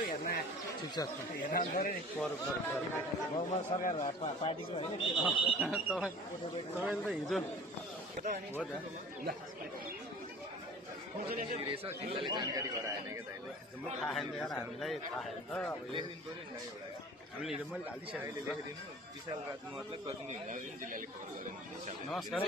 यसो हेर्न ठिक छ हेर्न पऱ्यो नि म सरकार पार्टीको होइन तपाईँले त हिजो हो त ल रहेछ जिल्लाले जानकारी गराएन क्या दाइले म थाहा छैन यार हामीलाई थाहा छैन त अब लेखिदिनु पऱ्यो नि एउटा हामीले हिजो मैले हालिसकेको अहिले लेखिदिनु विशाल राजमहललाई प्रतिनिधि हुँदैन जिल्लाले खबर गरेन विशाल नमस्कार